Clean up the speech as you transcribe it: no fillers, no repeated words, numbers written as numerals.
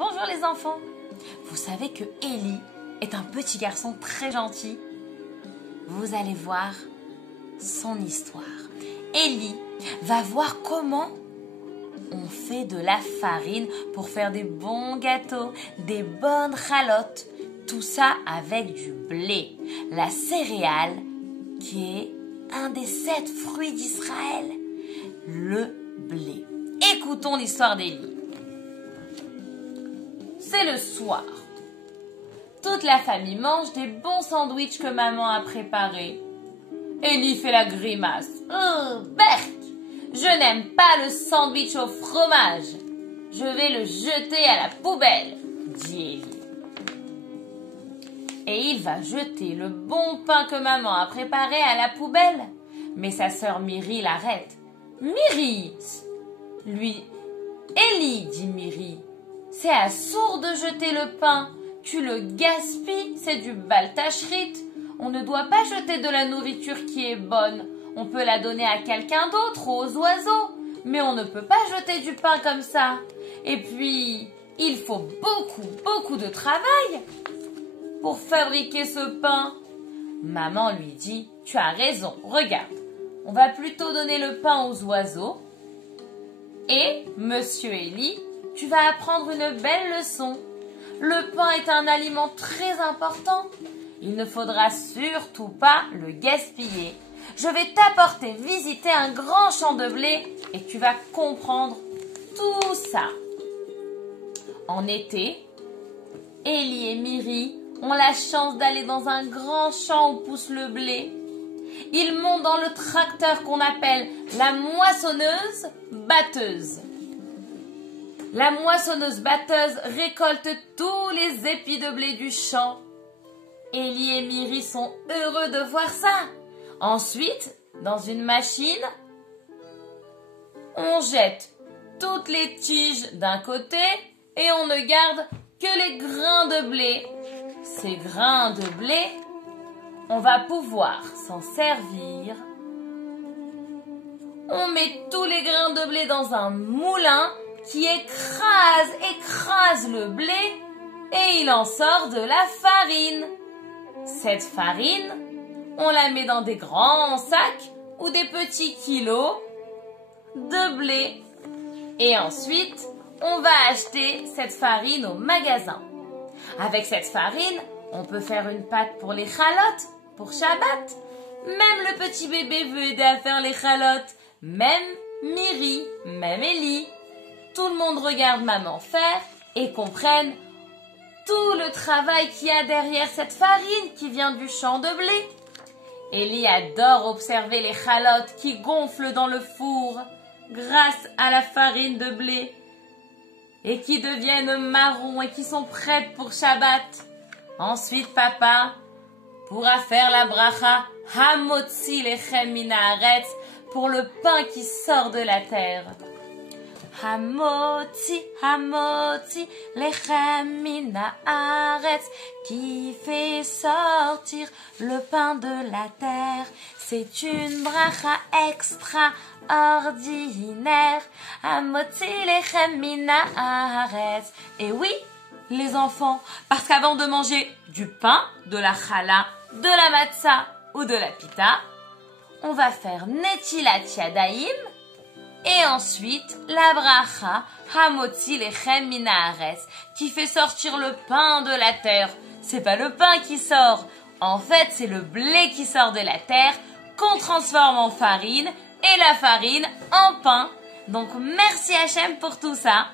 Bonjour les enfants. Vous savez que Eli est un petit garçon très gentil? Vous allez voir son histoire. Eli va voir comment on fait de la farine pour faire des bons gâteaux, des bonnes chalotes. Tout ça avec du blé, la céréale qui est un des 7 fruits d'Israël, le blé. Écoutons l'histoire d'Eli. C'est le soir. Toute la famille mange des bons sandwichs que maman a préparés. Eli fait la grimace. Berk, je n'aime pas le sandwich au fromage. Je vais le jeter à la poubelle, dit Eli. Et il va jeter le bon pain que maman a préparé à la poubelle. Mais sa sœur Miri l'arrête. Miri, lui, Eli, dit Miri, c'est assourd de jeter le pain. Tu le gaspilles, c'est du baltachrit. On ne doit pas jeter de la nourriture qui est bonne. On peut la donner à quelqu'un d'autre, aux oiseaux. Mais on ne peut pas jeter du pain comme ça. Et puis, il faut beaucoup de travail pour fabriquer ce pain. Maman lui dit, tu as raison, regarde. On va plutôt donner le pain aux oiseaux. Et, monsieur Eli, tu vas apprendre une belle leçon. Le pain est un aliment très important. Il ne faudra surtout pas le gaspiller. Je vais t'apporter visiter un grand champ de blé et tu vas comprendre tout ça. En été, Eli et Miri ont la chance d'aller dans un grand champ où pousse le blé. Ils montent dans le tracteur qu'on appelle la moissonneuse-batteuse. La moissonneuse-batteuse récolte tous les épis de blé du champ. Eli et Miri sont heureux de voir ça. Ensuite, dans une machine, on jette toutes les tiges d'un côté et on ne garde que les grains de blé. Ces grains de blé, on va pouvoir s'en servir. On met tous les grains de blé dans un moulin qui écrase le blé et il en sort de la farine. Cette farine, on la met dans des grands sacs ou des petits kilos de blé. Et ensuite, on va acheter cette farine au magasin. Avec cette farine, on peut faire une pâte pour les chalotes, pour Shabbat. Même le petit bébé veut aider à faire les chalotes. Même Miri, même Eli. Tout le monde regarde maman faire et comprenne tout le travail qu'il y a derrière cette farine qui vient du champ de blé. Eli adore observer les chalotes qui gonflent dans le four grâce à la farine de blé et qui deviennent marrons et qui sont prêtes pour Shabbat. Ensuite, papa pourra faire la bracha Hamotzi lechem min haaretz pour le pain qui sort de la terre. Hamotzi, Hamotzi lechem min haaretz qui fait sortir le pain de la terre. C'est une bracha extraordinaire. Hamotzi lechem min haaretz. Et oui, les enfants, parce qu'avant de manger du pain, de la challah, de la matzah ou de la pita, on va faire netilat yadayim et ensuite la bracha Hamotzi lechem min haaretz qui fait sortir le pain de la terre. C'est pas le pain qui sort, en fait c'est le blé qui sort de la terre qu'on transforme en farine et la farine en pain. Donc merci Hachem pour tout ça.